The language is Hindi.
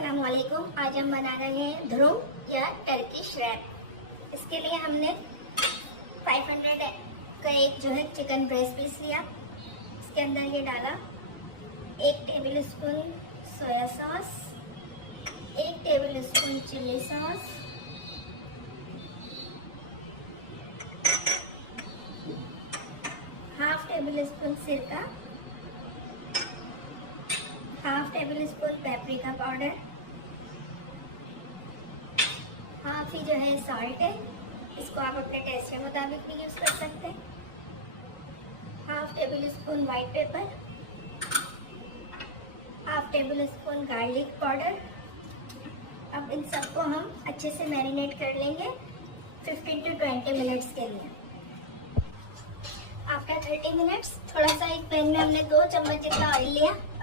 अस्सलाम वालेकुम। आज हम बना रहे हैं ध्रुव या टर्किश रैप। इसके लिए हमने 500 का एक जो है चिकन ब्रेस्ट पीस लिया। इसके अंदर ये डाला 1 tablespoon soya sauce, 1 tablespoon chilli sauce, half tablespoon सिरका, half tablespoon paprika powder, half ही जो है सॉल्ट है, इसको आप अपने टेस्ट के मुताबिक भी यूज़ कर सकते हैं, half table spoon white paper, half table spoon garlic powder. अब इन सबको हम अच्छे से मैरिनेट कर लेंगे 15 to 20 मिनट्स के लिए। आफ्टर 30 मिनट्स थोड़ा सा एक पैन में हमने 2 चम्मच जितना ऑयल लिया।